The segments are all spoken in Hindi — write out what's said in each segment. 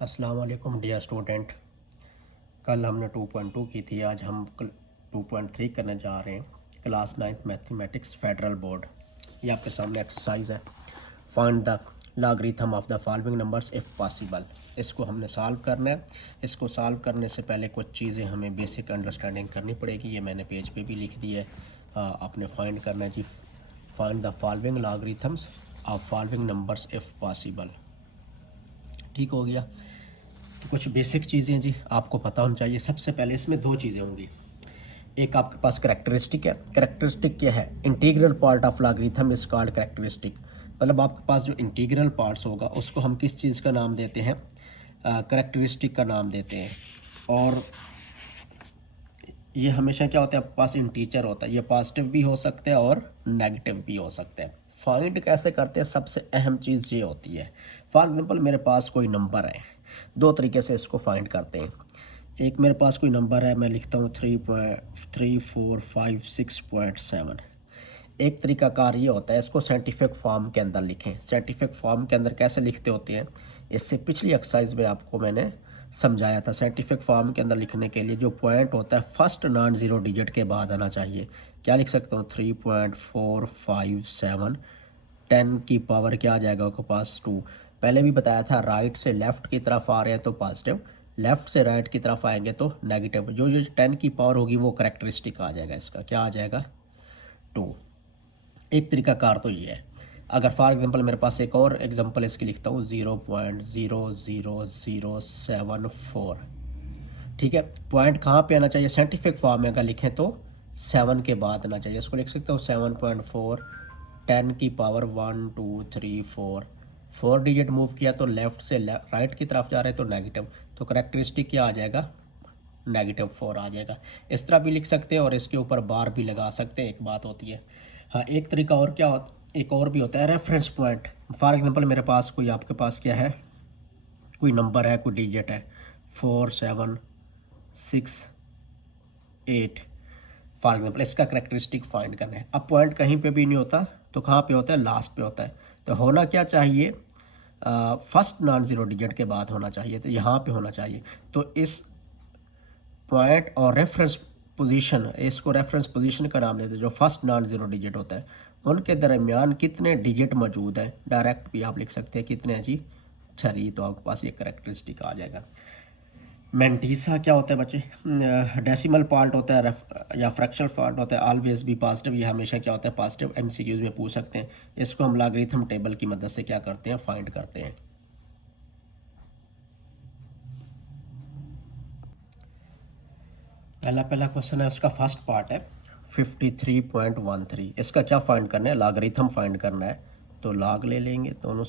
अस्सलाम वालेकुम डियर स्टूडेंट। कल हमने 2.2 की थी, आज हम 2.3 करने जा रहे हैं। Class 9th mathematics federal board. ये आपके सामने एक्सरसाइज है। Find the logarithm of the following numbers if possible. इसको हमने सॉल्व करना है। इसको सॉल्व करने से पहले कुछ चीज़ें हमें बेसिक अंडरस्टैंडिंग करनी पड़ेगी। ये मैंने पेज पे भी लिख दी है। आपने फाइंड करना है जी, find the following logarithms of following numbers if possible. ठीक हो गया। तो कुछ बेसिक चीज़ें जी आपको पता होनी चाहिए। सबसे पहले इसमें दो चीज़ें होंगी। एक आपके पास करैक्टरिस्टिक है। करैक्टरिस्टिक क्या है? Integral part of logarithm is called characteristic. मतलब आपके पास जो इंटीग्रल पार्ट्स होगा उसको हम किस चीज़ का नाम देते हैं? करैक्टरिस्टिक का नाम देते हैं। और ये हमेशा क्या होता है, आपके पास इंटीजर होता है। ये पॉजिटिव भी हो सकता है और नेगेटिव भी हो सकता है। फाइंड कैसे करते हैं? सबसे अहम चीज़ ये होती है, फॉर एग्जांपल मेरे पास कोई नंबर है। दो तरीके से इसको फाइंड करते हैं। एक मेरे पास कोई नंबर है, मैं लिखता हूँ 3.3456.7। एक तरीका कार ये होता है, इसको साइंटिफिक फॉर्म के अंदर लिखें। साइंटिफिक फॉर्म के अंदर कैसे लिखते होते हैं, इससे पिछली एक्सरसाइज में आपको मैंने समझाया था। साइंटिफिक फॉर्म के अंदर लिखने के लिए जो पॉइंट होता है फर्स्ट नॉन ज़ीरो डिजिट के बाद आना चाहिए। क्या लिख सकता हूँ? 3.457। 10 की पावर क्या आ जाएगा आपके पास? 2। पहले भी बताया था, राइट से लेफ़्ट की तरफ आ रहे हैं तो पॉजिटिव, लेफ़्ट से राइट की तरफ आएंगे तो नेगेटिव। जो जो 10 की पावर होगी वो करेक्टरिस्टिक आ जाएगा। इसका क्या आ जाएगा? 2। एक तरीका कार तो ये है। अगर फॉर एग्जांपल मेरे पास एक और एग्जांपल इसकी लिखता हूँ 0.00074। ठीक है। पॉइंट कहाँ पे आना चाहिए? साइंटिफिक फॉर्म में अगर लिखें तो 7 के बाद आना चाहिए। इसको लिख सकते हो 7.4। 10 की पावर 1 2 3 4। 4 डिजिट मूव किया तो लेफ़्ट से राइट की तरफ जा रहे हैं तो नेगेटिव। तो करेक्टरिस्टिक क्या आ जाएगा? -4 आ जाएगा। इस तरह भी लिख सकते हैं और इसके ऊपर बार भी लगा सकते हैं। एक बात होती है। हाँ, एक तरीका और क्या होता, एक और भी होता है रेफरेंस पॉइंट। फॉर एग्जांपल मेरे पास कोई, आपके पास क्या है, कोई नंबर है, कोई डिजिट है 4768 फॉर एग्जांपल। इसका करेक्टरिस्टिक फाइंड करना है। अब पॉइंट कहीं पे भी नहीं होता तो कहाँ पे होता है? लास्ट पे होता है। तो होना क्या चाहिए? फर्स्ट नॉन ज़ीरो डिजिट के बाद होना चाहिए, तो यहाँ पे होना चाहिए। तो इस पॉइंट और रेफरेंस पोजीशन, इसको रेफरेंस पोजीशन का नाम देते हैं। जो फर्स्ट नॉन ज़ीरो डिजिट होता है उनके दरमियान कितने डिजिट मौजूद हैं, डायरेक्ट भी आप लिख सकते हैं कितने हैं जी? 3। तो आपके पास ये करेक्टरिस्टिक आ जाएगा। मेंटीसा क्या होता है बच्चे? डेसिमल पार्ट होता है या फ्रैक्शनल पार्ट होता है। ऑलवेज भी पॉजिटिव, ये हमेशा क्या होता है? पॉजिटिव। एमसीक्यूज में पूछ सकते हैं। इसको हम लॉगरिथम टेबल की मदद से क्या करते हैं? फाइंड करते हैं। पहला क्वेश्चन है, उसका फर्स्ट पार्ट है 53.13। इसका क्या फाइंड करना है? लॉगरिथम फाइंड करना है। तो लॉग ले लेंगे दोनों,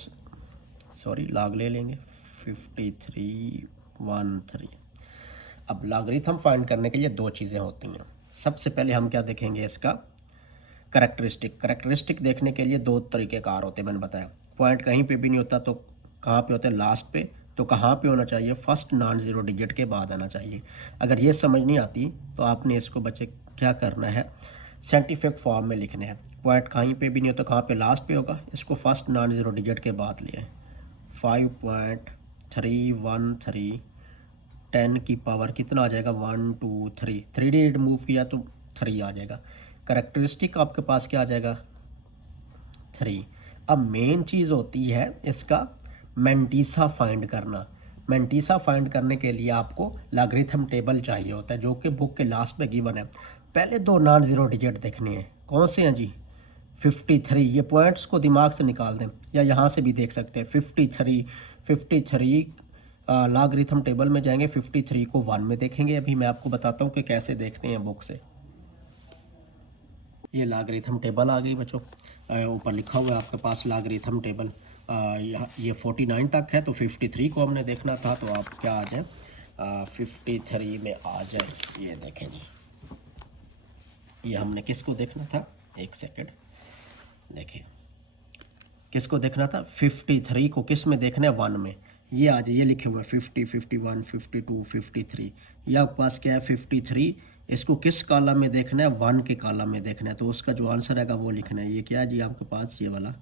सॉरी लॉग ले लेंगे 5313। अब लॉगरिथम फाइंड करने के लिए दो चीज़ें होती हैं। सबसे पहले हम क्या देखेंगे? इसका करेक्टरिस्टिक। करेक्टरिस्टिक देखने के लिए दो तरीके कार होते हैं, मैंने बताया। पॉइंट कहीं पे भी नहीं होता तो कहाँ पे होता है? लास्ट पे। तो कहाँ पे होना चाहिए? फर्स्ट नॉन ज़ीरो डिजिट के बाद आना चाहिए। अगर ये समझ नहीं आती तो आपने इसको बच्चे क्या करना है? साइंटिफिक फॉर्म में लिखना है। पॉइंट कहीं पे भी नहीं होता, कहाँ पे? लास्ट पे होगा। इसको फर्स्ट नॉन ज़ीरो डिजिट के बाद लिए 5.313। 10 की पावर कितना आ जाएगा? 1 2 3। 3 डिजिट मूव किया तो 3 आ जाएगा। करेक्टरिस्टिक आपके पास क्या आ जाएगा? 3। अब मेन चीज़ होती है इसका मेंटीसा फाइंड करना। मेंटीसा फाइंड करने के लिए आपको लॉगरिथम टेबल चाहिए होता है, जो कि बुक के लास्ट में गिवन है। पहले दो नॉन ज़ीरो डिजिट देखने हैं। कौन से हैं जी? 53। ये पॉइंट्स को दिमाग से निकाल दें या यहाँ से भी देख सकते हैं। 53 53 लॉगरिथम टेबल में जाएंगे, 53 को 1 में देखेंगे। अभी मैं आपको बताता हूँ कि कैसे देखते हैं बुक से। ये लॉगरिथम टेबल आ गई बच्चों। ऊपर लिखा हुआ है आपके पास लॉगरिथम टेबल। यहाँ ये 49 तक है तो 53 को हमने देखना था। तो आप क्या आ जाए? 53 में आ जाए। ये देखें जी, ये हमने किसको देखना था? एक सेकेंड, देखिए किसको देखना था? 53 को किस में देखना है? 1 में। ये आ जाए, ये लिखे हुए 50 51 52 53। ये आपके पास क्या है? 53। इसको किस कॉलम में देखना है? 1 के कॉलम में देखना है। तो उसका जो आंसर आएगा वो लिखना है। ये क्या है जी आपके पास? ये वाला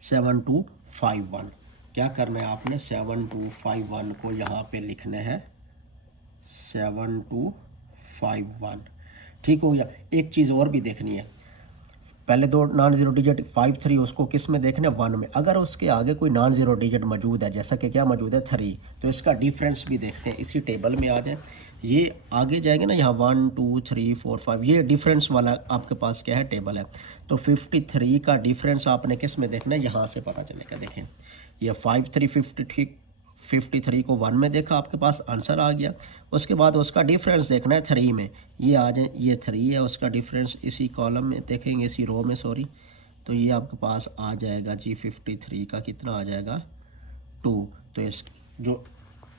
7251। क्या करना है आपने 7251 को यहाँ पे लिखना है 7251। ठीक हो गया। एक चीज़ और भी देखनी है, पहले दो नॉन ज़ीरो डिजिट 53 उसको किस में देखना है 1 में। अगर उसके आगे कोई नॉन ज़ीरो डिजिट मौजूद है, जैसा कि क्या मौजूद है 3, तो इसका डिफरेंस भी देखते हैं। इसी टेबल में आ जाए, ये आगे जाएंगे ना, यहाँ 1 2 3 4 5, ये डिफरेंस वाला आपके पास क्या है टेबल है। तो 53 का डिफरेंस आपने किस में देखना है, यहाँ से पता चलेगा। देखें ये 53 को 1 में देखा, आपके पास आंसर आ गया। उसके बाद उसका डिफरेंस देखना है 3 में, ये आ जाए, ये 3 है, उसका डिफरेंस इसी कॉलम में देखेंगे, इसी रो में सॉरी। तो ये आपके पास आ जाएगा जी 53 का कितना आ जाएगा 2। तो इस जो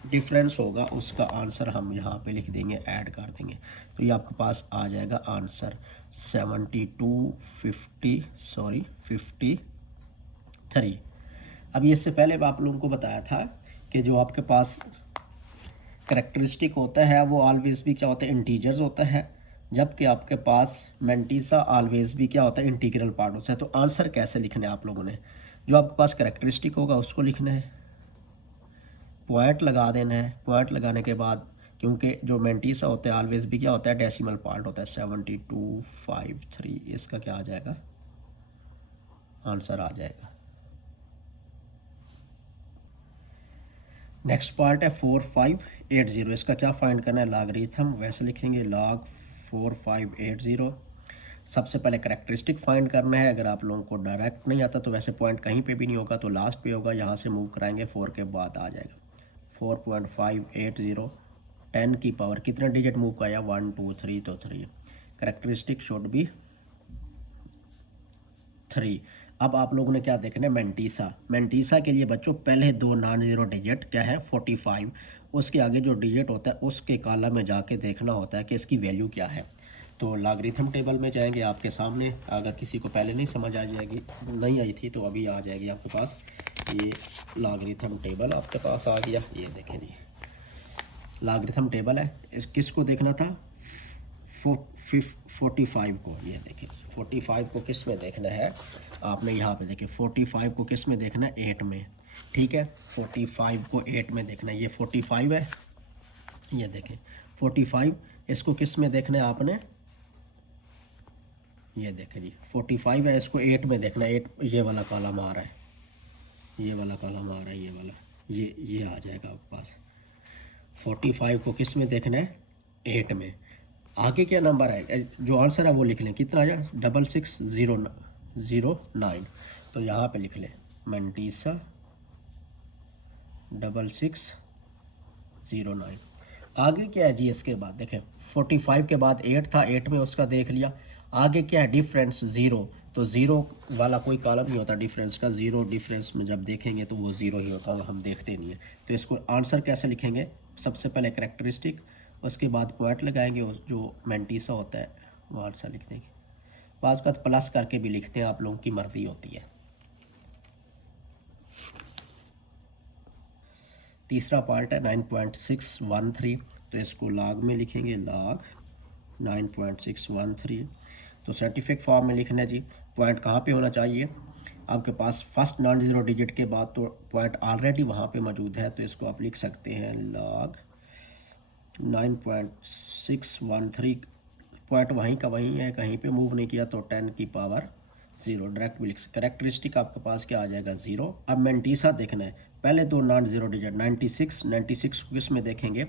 डिफरेंस होगा उसका आंसर हम यहाँ पे लिख देंगे, ऐड कर देंगे। तो ये आपके पास आ जाएगा आंसर 53। अब ये इससे पहले आप लोगों को बताया था कि जो आपके पास करेक्टरिस्टिक होता है वो ऑलवेज भी क्या होता है, इंटीजर्स होता है, जबकि आपके पास मेंटीसा ऑलवेज भी क्या होता है, इंटीग्रल पार्ट होता है। तो आंसर कैसे लिखना है आप लोगों ने, जो आपके पास करेक्टरिस्टिक होगा उसको लिखना है, पॉइंट लगा देना है। पॉइंट लगाने के बाद, क्योंकि जो मेंटीसा होता है ऑलवेज भी क्या होता है, डेसिमल पार्ट होता है, 7253, इसका क्या आ जाएगा, आंसर आ जाएगा। नेक्स्ट पार्ट है 4580, इसका क्या फाइंड करना है, लॉगरिथम। वैसे लिखेंगे लॉग 4580। सबसे पहले करेक्टरिस्टिक फाइंड करना है। अगर आप लोगों को डायरेक्ट नहीं आता तो वैसे पॉइंट कहीं पे भी नहीं होगा, तो लास्ट पे होगा, यहाँ से मूव कराएंगे 4 के बाद आ जाएगा 4.580। 10 की पावर कितना डिजिट मूव कराया, 1 2 3, तो 3। Characteristic should be 3। अब आप लोगों ने क्या देखना है, मेंटीसा के लिए बच्चों पहले दो नॉन ज़ीरो डिजिट क्या है 45, उसके आगे जो डिजिट होता है उसके कॉलम में जाके देखना होता है कि इसकी वैल्यू क्या है। तो लॉगरिथम टेबल में जाएंगे आपके सामने, अगर किसी को पहले नहीं समझ आ जाएगी, नहीं आई थी तो अभी आ जाएगी आपके पास। ये लॉगरिथम टेबल आपके पास आ गया, ये देखें जी लॉगरिथम टेबल है। इस किसको देखना था, 45 को। ये देखिए 45 को किस में देखना है आपने, यहाँ पे देखिए 45 को किस में देखना है, 8 में। ठीक है, 45 को 8 में देखना है। ये 45 है, ये देखें 45, इसको किस में देखना है आपने, ये देखें जी 45 है, इसको 8 में देखना है। 8 ये वाला कॉलम आ रहा है, ये वाला कॉलम आ रहा है, ये वाला, ये आ जाएगा आपके पास। 45 को किस में देखना है, 8 में। आगे क्या नंबर है, जो आंसर है वो लिख लें, कितना आया 6609। तो यहाँ पे लिख लें मेंटीसा 6609। आगे क्या है जी, इसके बाद देखें 45 के बाद 8 था, 8 में उसका देख लिया। आगे क्या है, डिफरेंस 0, तो 0 वाला कोई कॉलम नहीं होता डिफरेंस का, 0 डिफरेंस में जब देखेंगे तो वो 0 ही होता है, हम देखते नहीं है। तो इसको आंसर कैसे लिखेंगे, सबसे पहले करेक्टरिस्टिक, उसके बाद पॉइंट लगाएंगे, जो मेंटीसा होता है वो आंसर लिख देंगे। बाद का प्लस करके भी लिखते हैं, आप लोगों की मर्जी होती है। तीसरा पार्ट है 9.613, तो इसको लॉग में लिखेंगे, लॉग 9.613। तो सर्टिफिक फॉर्म में लिखना है जी, पॉइंट कहाँ पे होना चाहिए आपके पास, फर्स्ट नॉन ज़ीरो डिजिट के बाद तो पॉइंट ऑलरेडी वहाँ पे मौजूद है, तो इसको आप लिख सकते हैं लॉग 9.613। पॉइंट वहीं का वहीं है, कहीं पे मूव नहीं किया, तो 10 की पावर 0 डायरेक्ट भी लिख सकते। करेक्टरिस्टिक आपके पास क्या आ जाएगा 0। अब मेंटीसा देखना है, पहले दो नॉन ज़ीरो डिजिट 96 को किस में देखेंगे,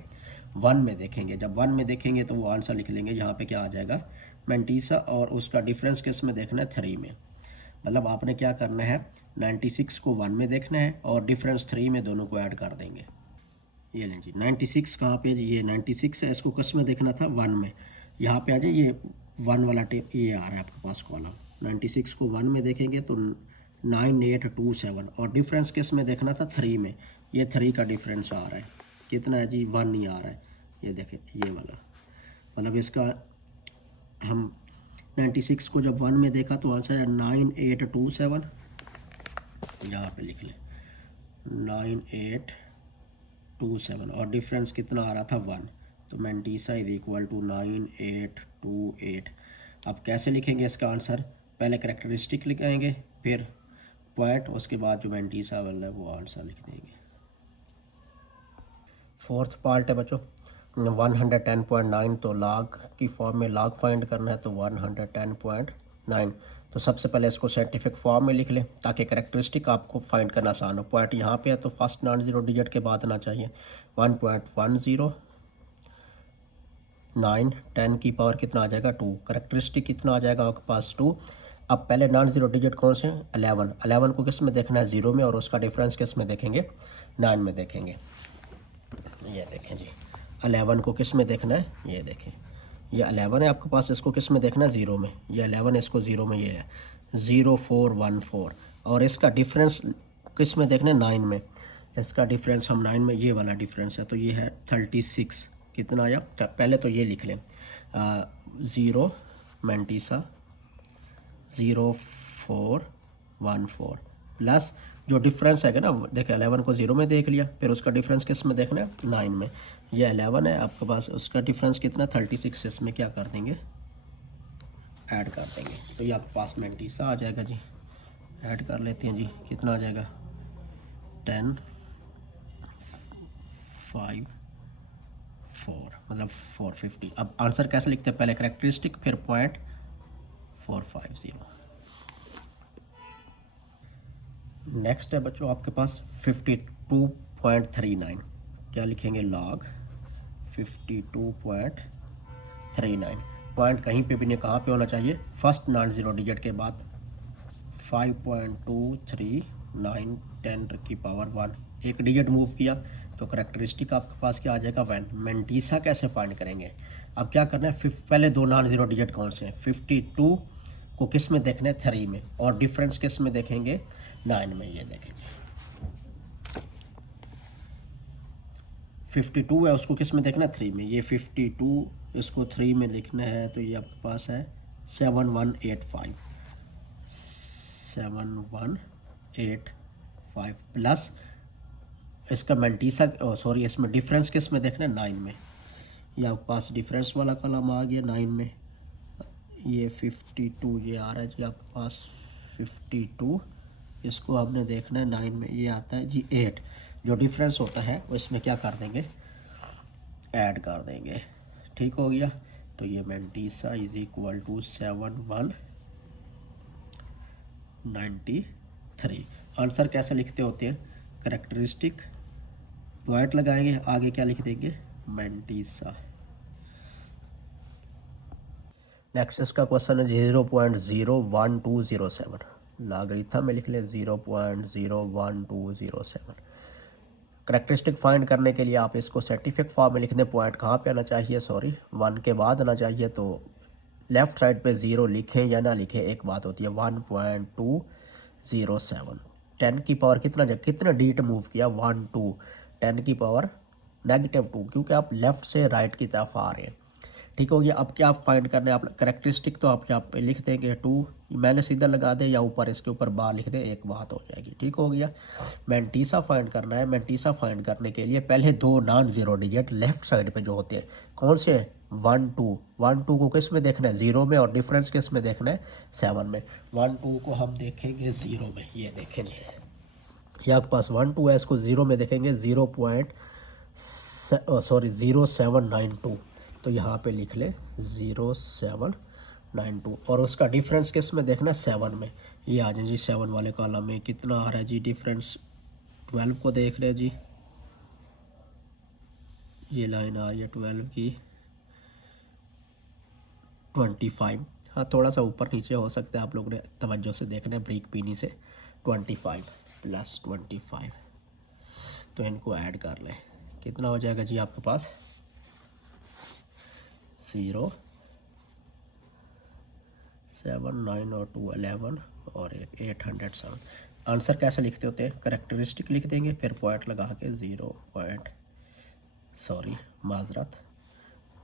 1 में देखेंगे। जब 1 में देखेंगे तो वो आंसर लिख लेंगे, यहाँ पे क्या आ जाएगा मेंटीसा, और उसका डिफरेंस किस में देखना है 3 में। मतलब आपने क्या करना है, 96 को 1 में देखना है और डिफरेंस 3 में, दोनों को ऐड कर देंगे। ये लें जी 96 कहाँ पे जी, ये 96 है, इसको किस में देखना था 1 में। यहाँ पे आ जाए, ये 1 वाला टेप ये आ रहा है आपके पास कॉलम, 96 को 1 में देखेंगे तो 9827, और डिफरेंस किस में देखना था 3 में। ये 3 का डिफरेंस आ रहा है, कितना है जी 1 ही आ रहा है, ये देखें ये वाला। मतलब इसका हम 96 को जब 1 में देखा तो आंसर है 9827, यहाँ पे लिख लें 9827, और डिफरेंस कितना आ रहा था 1, तो मेंटीसा इज इक्वल टू 9828। अब कैसे लिखेंगे इसका आंसर, पहले करेक्टरिस्टिक लिखेंगे, फिर पॉइंट, उसके बाद जो मैंटीसा वाला है वो आंसर लिख देंगे। फोर्थ पार्ट है बच्चों 110.9, तो लाग की फॉर्म में लाग फाइंड करना है, तो 110.9। तो सबसे पहले इसको साइंटिफिक फॉर्म में लिख लें ताकि करेक्टरिस्टिक आपको फाइंड करना आसान हो। पॉइंट यहाँ पे है तो फर्स्ट नॉन ज़ीरो डिजिट के बाद आना चाहिए। 1.10, 10 की पावर कितना आ जाएगा 2, करेक्टरिस्टिक कितना आ जाएगा आपके पास 2। अब पहले नॉन ज़ीरो डिजिट कौन से 11 को किस में देखना है 0 में, और उसका डिफरेंस किस में देखेंगे 9 में देखेंगे। ये देखें जी 11 को किस में देखना है, ये देखें ये 11 है आपके पास, इसको किस में देखना है 0 में, ये 11 इसको 0 में, ये है 0414, और इसका डिफरेंस किस में देखना है 9 में, इसका डिफरेंस हम 9 में, ये वाला डिफरेंस है तो ये है 36। कितना आया, पहले तो ये लिख लें 0 मैंटीसा 0414 प्लस जो डिफरेंस है ना, देखिए 11 को 0 में देख लिया, फिर उसका डिफरेंस किस में देखना है 9 में, ये 11 है आपके पास, उसका डिफरेंस कितना 36, इसमें क्या कर देंगे ऐड कर देंगे, तो ये आपके पास मैंटीसा आ जाएगा जी। ऐड कर लेते हैं जी, कितना आ जाएगा 10 5 4 मतलब 450। अब आंसर कैसे लिखते हैं, पहले करेक्टरिस्टिक फिर पॉइंट 450। नेक्स्ट है बच्चों आपके पास 52.39, क्या लिखेंगे लॉग 52.39। पॉइंट कहीं पे भी नहीं, कहाँ पे होना चाहिए फर्स्ट नॉन ज़ीरो डिजिट के बाद। 5.239 10 की पावर 1, एक डिजिट मूव किया तो करेक्टरिस्टिक आपके पास क्या आ जाएगा 1। मैंटीसा कैसे फाइंड करेंगे, अब क्या करना है पहले दो नॉन ज़ीरो डिजिट कौन से हैं, 52 को किस में देखना है 3 में, और डिफरेंस किस में देखेंगे 9 में, ये देखेंगे 52 है उसको किस में देखना है 3 में, ये 52 इसको 3 में लिखना है तो ये आपके पास है 7185 प्लस इसका मैंटीसा सॉरी इसमें डिफरेंस किस में देखना है 9 में, ये आपके पास डिफरेंस वाला कलम आ गया 9 में, ये 52 ये आ रहा है जी आपके पास 52, इसको हमने देखना है 9 में, ये आता है जी 8, जो डिफरेंस होता है वो इसमें क्या कर देंगे ऐड कर देंगे। ठीक हो गया, तो ये mantissa is equal to 7193। Answer कैसे लिखते होते हैं, करेक्टरिस्टिक पॉइंट लगाएंगे, आगे क्या लिख देंगे मैंटीसा। नेक्स्ट इसका क्वेश्चन है 0.01207, लॉगरिथम में लिख ले 0.01207। करेक्टरिस्टिक फाइंड करने के लिए आप इसको साइंटिफिक फॉर्म में लिख दें, पॉइंट कहाँ पे आना चाहिए सॉरी 1 के बाद आना चाहिए, तो लेफ़्ट साइड पे 0 लिखें या ना लिखें एक बात होती है। 1.207 10 की पावर कितना डिजिट मूव किया 1 2, 10 की पावर -2, क्योंकि आप लेफ़्ट से राइट की तरफ आ रहे हैं। ठीक हो गया, अब क्या आप फाइंड करने आप करेक्टरिस्टिक तो आप यहाँ पे लिख देंगे 2, मैंने सीधा लगा दे या ऊपर इसके ऊपर बार लिख दे, एक बात हो जाएगी। ठीक हो गया, मैंटीसा फाइंड करना है। मैंटीसा फाइंड करने के लिए पहले दो non zero digit left side पे जो होते हैं कौन से 1 2 को किस में देखना है 0 में, और डिफरेंस किस में देखना है 7 में। 1 2 को हम देखेंगे 0 में, ये देखेंगे ये आपके पास 1 2 है, इसको 0 में देखेंगे 0792, तो यहाँ पे लिख ले 0792, और उसका डिफरेंस किस में देखना है 7 में, ये आ जाए जी 7 वाले कॉलम में। कितना आ रहा है जी डिफरेंस 12 को देख रहे जी, ये लाइन आ रही है 12 की 25, हाँ थोड़ा सा ऊपर नीचे हो सकता है, आप लोगों ने तवज्जो से देखना है ब्रेक पीनी से। 25 + 25, तो इनको ऐड कर लें, कितना हो जाएगा जी आपके पास 0 7 9 और 2 11 और 807। आंसर कैसे लिखते होते हैं, करेक्टरिस्टिक लिख देंगे फिर पॉइंट लगा के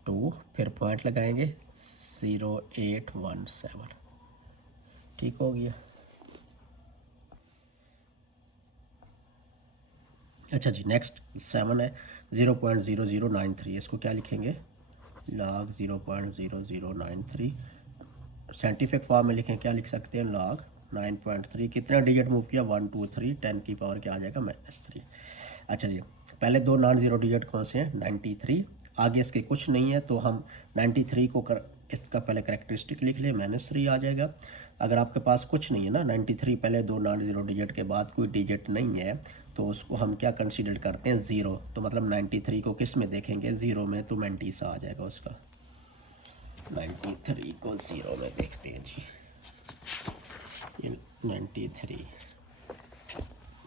2, फिर पॉइंट लगाएंगे 0817। ठीक हो गया। अच्छा जी, नेक्स्ट 7 है 0.0093, इसको क्या लिखेंगे log 0.0093। साइंटिफिक फॉर्म में लिखें, क्या लिख सकते हैं log 9.3 कितना डिजिट मूव किया 1 2 3 10 की पावर क्या आ जाएगा -3। अच्छा जी, पहले दो नॉन ज़ीरो डिजिट कौन से हैं 93, आगे इसके कुछ नहीं है तो हम 93 को इसका पहले करेक्टरिस्टिक लिख लें -3 आ जाएगा। अगर आपके पास कुछ नहीं है ना 93 पहले दो नॉन ज़ीरो डिजिट के बाद कोई डिजिट नहीं है तो उसको हम क्या कंसीडर करते हैं ज़ीरो, तो मतलब 93 को किस में देखेंगे ज़ीरो में, तो 90 सा आ जाएगा उसका। 93 को ज़ीरो में देखते हैं जी, ये 93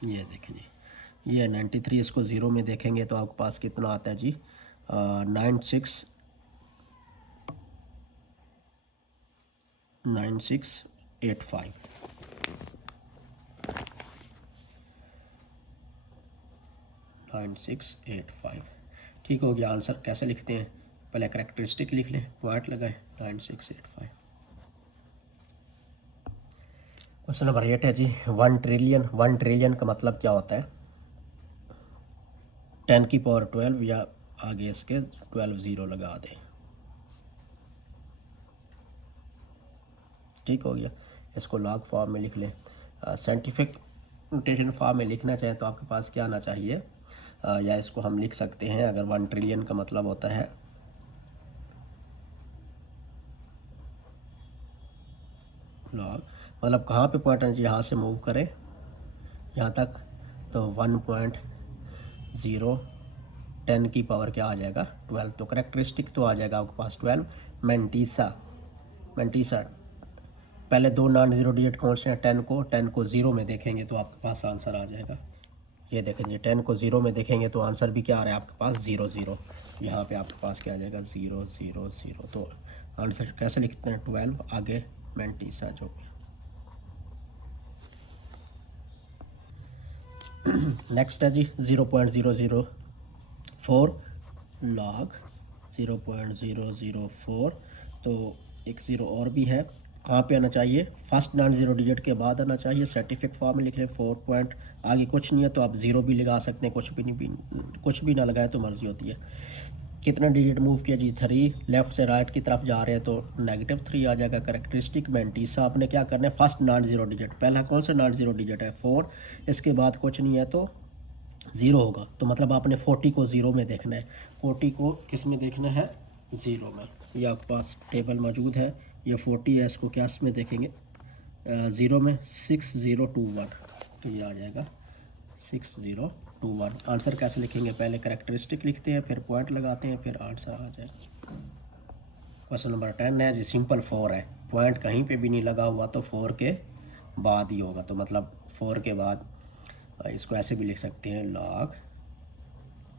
ये देखें जी, ये 93 इसको ज़ीरो में देखेंगे तो आपके पास कितना आता है जी 9685। ठीक हो गया आंसर। कैसे लिखते हैं, पहले करेक्टरिस्टिक लिख लें, पॉइंट लगाएं 9685। क्वेश्चन नंबर 8 है जी 1 ट्रिलियन। 1 ट्रिलियन का मतलब क्या होता है 10 की पावर 12 या आगे इसके 12 ज़ीरो लगा दें। ठीक हो गया, इसको लॉग फॉर्म में लिख लें। साइंटिफिक नोटेशन फॉर्म में लिखना चाहें तो आपके पास क्या आना चाहिए, या इसको हम लिख सकते हैं अगर 1 ट्रिलियन का मतलब होता है लॉग, मतलब कहाँ पे पॉइंट एनर्जी यहाँ से मूव करें यहाँ तक तो 1.0 10 की पावर क्या आ जाएगा 12, तो करेक्टरिस्टिक तो आ जाएगा आपके पास 12। मैंटीसा पहले दो नॉन ज़ीरो डिजिट कौन से हैं 10 को ज़ीरो में देखेंगे तो आपके पास आंसर आ जाएगा। ये देखेंगे 10 को ज़ीरो में देखेंगे तो आंसर भी क्या आ रहा है आपके पास 0 0, यहाँ पे आपके पास क्या आ जाएगा 0 0 0। तो आंसर कैसे लिखते हैं 12 आगे मैंटीसा जो नेक्स्ट है जी 0.004 लॉग 0.004। तो एक ज़ीरो और भी है, कहाँ पे आना चाहिए फर्स्ट नॉन ज़ीरो डिजिट के बाद आना चाहिए। सर्टिफिक फॉर्म में लिख लें 4 पॉइंट, आगे कुछ नहीं है तो आप ज़ीरो भी लगा सकते हैं, कुछ भी नहीं कुछ भी ना लगाएं तो मर्ज़ी होती है। कितना डिजिट मूव किया जी 3, लेफ़्ट से राइट की तरफ जा रहे हैं तो -3 आ जाएगा। करेक्टरिस्टिक मैंटीसा आपने क्या करना है फर्स्ट नॉन ज़ीरो डिजिट, पहला कौन सा नॉन ज़ीरो डिजिट है 4, इसके बाद कुछ नहीं है तो ज़ीरो होगा, तो मतलब आपने 40 को ज़ीरो में देखना है। 40 को किस में देखना है ज़ीरो में। ये आपके पास टेबल मौजूद है, ये 40 है, इसको क्या में देखेंगे ज़ीरो में 6021, तो ये आ जाएगा 6021। आंसर कैसे लिखेंगे, पहले करेक्टरिस्टिक लिखते हैं फिर पॉइंट लगाते हैं फिर आंसर आ जाएगा। क्वेश्चन नंबर 10 है जी सिंपल 4 है, पॉइंट कहीं पे भी नहीं लगा हुआ तो 4 के बाद ही होगा, तो मतलब 4 के बाद इसको ऐसे भी लिख सकते हैं लॉग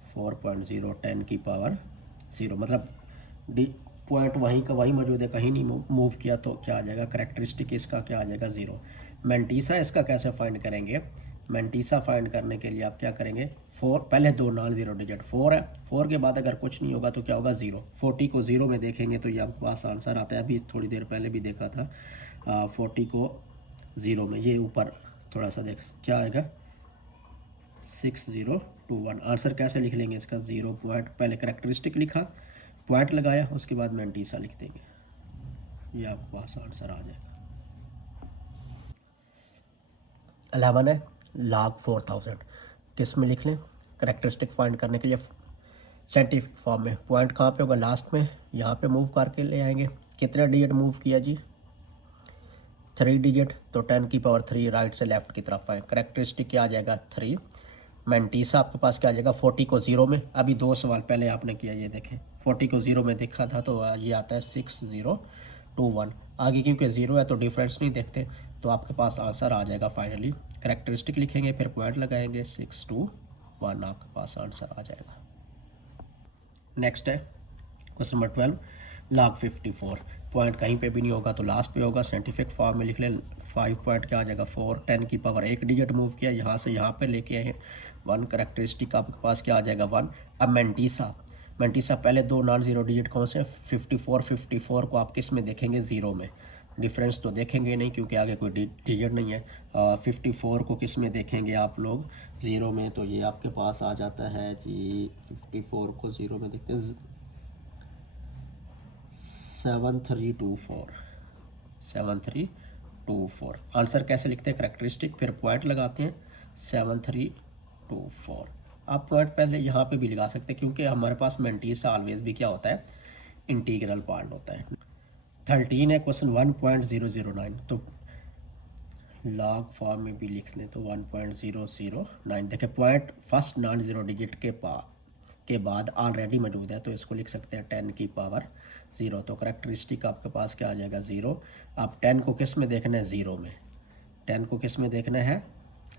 4.0 10 की पावर 0, मतलब डी पॉइंट वहीं का वहीं मौजूद है, कहीं नहीं मूव किया तो क्या आ जाएगा करेक्टरिस्टिक इसका क्या आ जाएगा 0। मैंटीसा इसका कैसे फाइंड करेंगे, मैंटीसा फाइंड करने के लिए आप क्या करेंगे 4 पहले दो नॉन ज़ीरो डिजिट 4 है, 4 के बाद अगर कुछ नहीं होगा तो क्या होगा 0। 40 को 0 में देखेंगे तो ये आपके पास आंसर आता है, अभी थोड़ी देर पहले भी देखा था 40 को 0 में, ये ऊपर थोड़ा सा देख क्या आएगा 6021। आंसर कैसे लिख लेंगे इसका 0 पॉइंट, पहले करेक्टरिस्टिक लिखा पॉइंट लगाया उसके बाद मैंटीसा लिख देंगे, ये आपके पास आंसर आ जाएगा। 11 है log 4000, किस में लिख लें करेक्टरिस्टिक फाइंड करने के लिए साइंटिफिक फॉर्म में, पॉइंट कहाँ पे होगा लास्ट में, यहाँ पे मूव करके ले आएंगे। कितने डिजिट मूव किया जी 3 डिजिट, तो 10 की पावर 3 राइट से लेफ्ट की तरफ आए, करेक्टरिस्टिक क्या आ जाएगा 3। मैंटीसा आपके पास क्या आ जाएगा 40 को 0 में, अभी 2 सवाल पहले आपने किया ये देखें 40 को 0 में देखा था तो ये आता है 6021। आगे क्योंकि 0 है तो डिफरेंस नहीं देखते तो आपके पास आंसर आ जाएगा फाइनली। करेक्टरिस्टिक लिखेंगे फिर पॉइंट लगाएंगे 621, आपके पास आंसर आ जाएगा। नेक्स्ट है क्वेश्चन नंबर 12 log 54, पॉइंट कहीं पे भी नहीं होगा तो लास्ट पे होगा, साइंटिफिक फॉर्म में लिख लें 5 पॉइंट क्या आ जाएगा 4, 10 की पावर 1 डिजिट मूव किया यहाँ से यहाँ पे लेके आए हैं 1, करेक्टरिस्टिक आपके पास क्या आ जाएगा 1। अब मैंटीसा पहले दो नॉन ज़ीरो डिजिट कौन से 54 को आप किस में देखेंगे 0 में, डिफरेंस तो देखेंगे नहीं क्योंकि आगे कोई डिजिट नहीं है। 54 को किस में देखेंगे आप लोग 0 में, तो ये आपके पास आ जाता है जी 54 को 0 में देखते हैं 7324 73224। आंसर कैसे लिखते हैं, करेक्टरिस्टिक फिर पॉइंट लगाते हैं 7324। आप पॉइंट पहले यहाँ पे भी लगा सकते हैं क्योंकि हमारे पास मेंटीसा ऑलवेज भी क्या होता है, इंटीग्रल पार्ट होता है। 13 है क्वेश्चन 1.009, तो लॉग फॉर्म में भी लिख लें तो 1.009। देखिए point first non zero digit के बाद ऑलरेडी मौजूद है, तो इसको लिख सकते हैं 10 की पावर 0। तो करेक्टरिस्टिक आपके पास क्या आ जाएगा, 0। आप 10 को किस में देखना है, 0 में। 10 को किस में देखना है,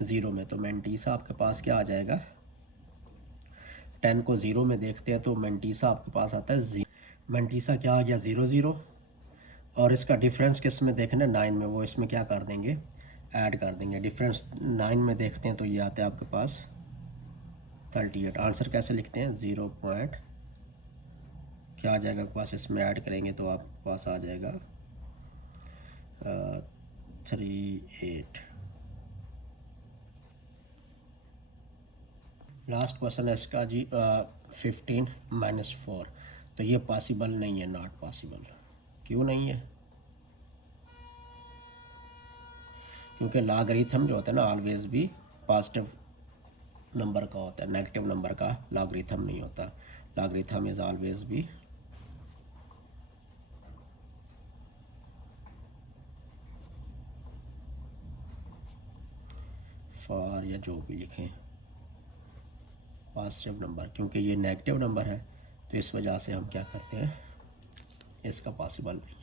0 में। तो मेंटीसा आपके पास क्या आ जाएगा, 10 को 0 में देखते हैं तो मेंटीसा आपके पास आता है 0। मेंटीसा क्या आ गया, 0 0। और इसका डिफरेंस किस में देखना है, 9 में। वो इसमें क्या कर देंगे, ऐड कर देंगे। डिफरेंस 9 में देखते हैं तो ये आता है आपके पास 38। आंसर कैसे लिखते हैं, 0 पॉइंट क्या आ जाएगा आपके पास, इसमें ऐड करेंगे तो आपके पास आ जाएगा 38। लास्ट क्वेश्चन है इसका जी 15 - 4। तो ये पॉसिबल नहीं है, नॉट पॉसिबल। क्यों नहीं है, क्योंकि लॉगरिथम जो होता है ना ऑलवेज भी पॉजिटिव नंबर का होता है, नेगेटिव नंबर का लॉगरिथम नहीं होता। लॉगरिथम इज ऑलवेज भी फॉर, या जो भी लिखें, पॉजिटिव नंबर। क्योंकि ये नेगेटिव नंबर है तो इस वजह से हम क्या करते हैं, इसका पॉसिबल नहीं।